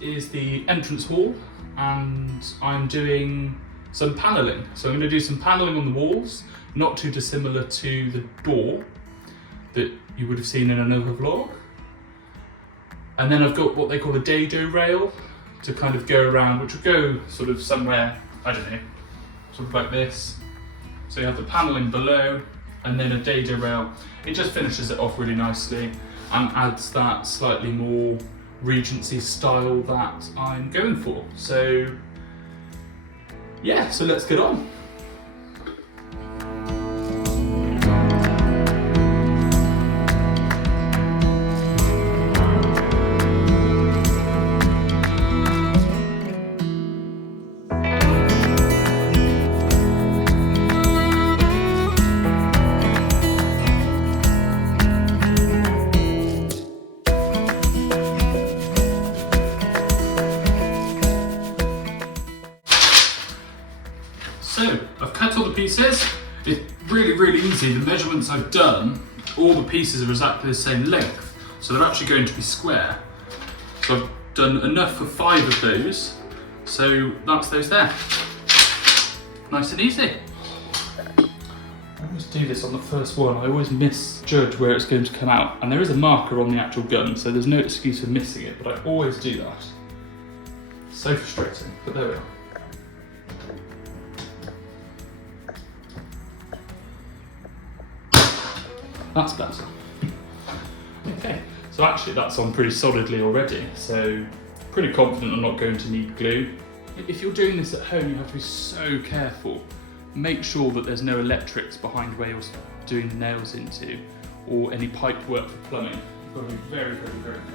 is the entrance hall, and I'm doing some panelling. So I'm going to do some panelling on the walls, not too dissimilar to the door that you would have seen in another vlog. And then I've got what they call a dado rail to kind of go around, which will go sort of somewhere, I don't know, sort of like this. So you have the panelling below and then a dado rail. It just finishes it off really nicely and adds that slightly more Regency style that I'm going for. So yeah, so let's get on. So I've cut all the pieces. It's really easy. The measurements I've done, all the pieces are exactly the same length, so they're actually going to be square. So I've done enough for 5 of those, so that's those there. Nice and easy. I always do this on the first one. I always misjudge where it's going to come out, and there is a marker on the actual gun, so there's no excuse for missing it, but I always do that. So frustrating, but there we are. That's better. Okay, so actually that's on pretty solidly already, so pretty confident I'm not going to need glue. If you're doing this at home, you have to be so careful. Make sure that there's no electrics behind where you're doing the nails into, or any pipe work for plumbing. You've got to be very careful.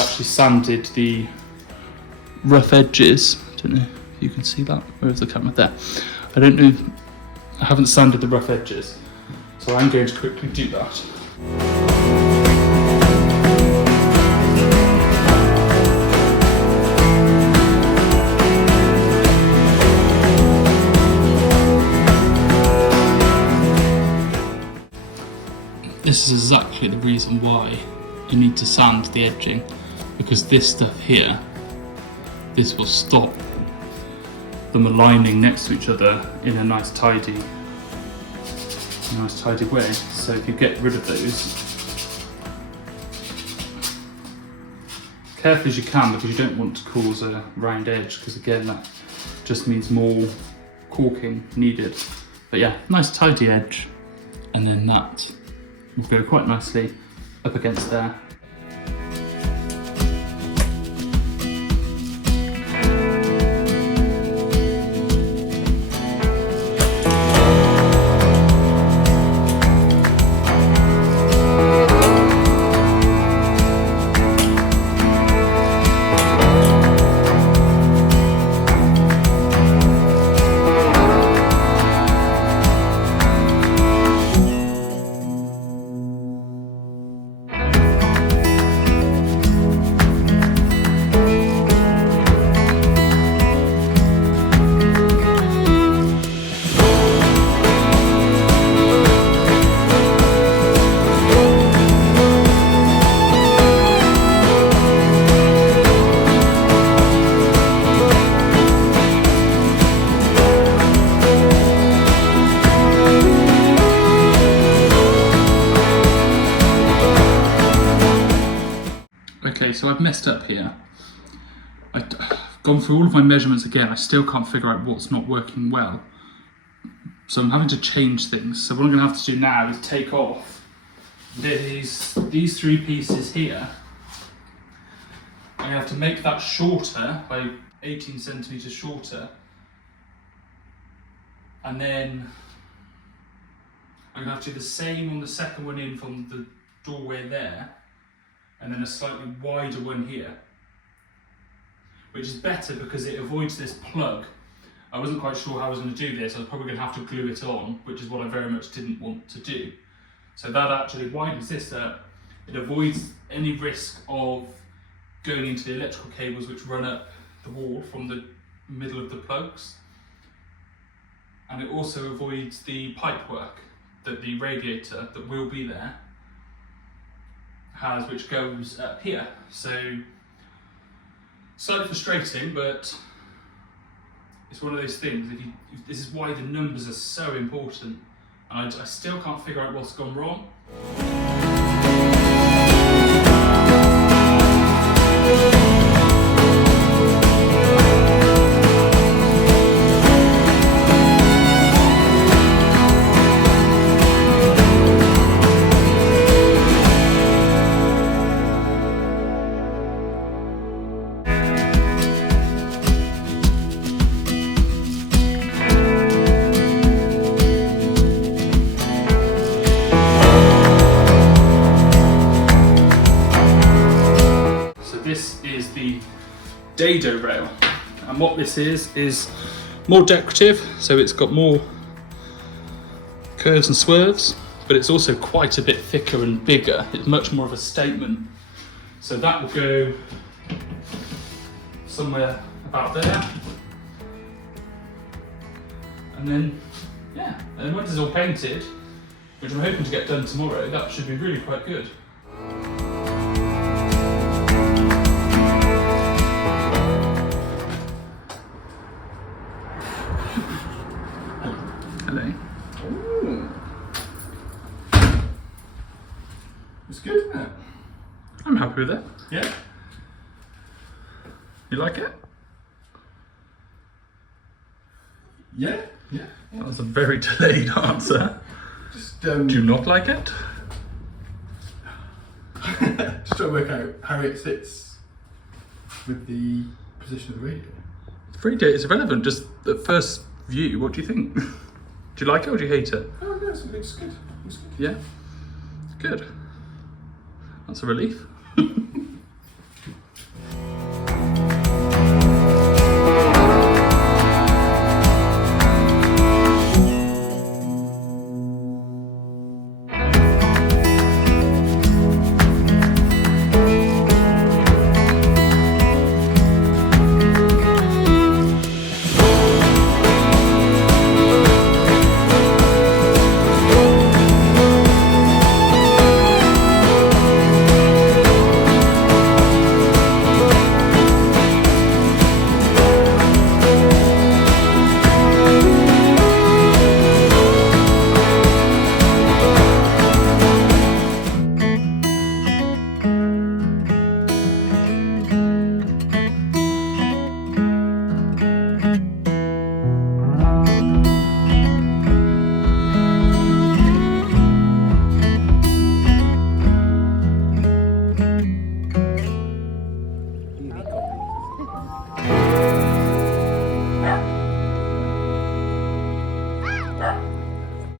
Actually sanded the rough edges. I don't know if you can see that. Where's the camera? There. I don't know. I haven't sanded the rough edges, so I'm going to quickly do that. This is exactly the reason why you need to sand the edging, because this stuff here, this will stop them aligning next to each other in a nice tidy way. So if you get rid of those, carefully as you can, because you don't want to cause a round edge, because again that just means more caulking needed. But yeah, nice tidy edge, and then that will go quite nicely up against there. Okay, so I've messed up here. I've gone through all of my measurements again. I still can't figure out what's not working well. So I'm having to change things. So what I'm going to have to do now is take off these 3 pieces here. I have to make that shorter, by 18 centimetres shorter. And then I'm going to have to do the same on the second one in from the doorway there. And then a slightly wider one here, which is better because it avoids this plug. I wasn't quite sure how I was going to do this. I was probably going to have to glue it on, which is what I very much didn't want to do. So that actually widens this up. It avoids any risk of going into the electrical cables which run up the wall from the middle of the plugs. And it also avoids the pipe work that the radiator that will be there has, which goes up here. So slightly frustrating, but it's one of those things. If this is why the numbers are so important, and I still can't figure out what's gone wrong. This is the dado rail, and what this is more decorative, so it's got more curves and swerves, but it's also quite a bit thicker and bigger. It's much more of a statement. So that will go somewhere about there, and then yeah, and then once it's all painted, which I'm hoping to get done tomorrow, that should be really quite good. Hello. Ooh. It's good, isn't it? I'm happy with it. Yeah. You like it? Yeah. That was a very delayed answer. Just Do you not like it? just trying to work out how it sits with the position of the radio. 3D is irrelevant, just at first view, what do you think? Do you like it or do you hate it? Oh no, it looks good. Yeah? Good. That's a relief.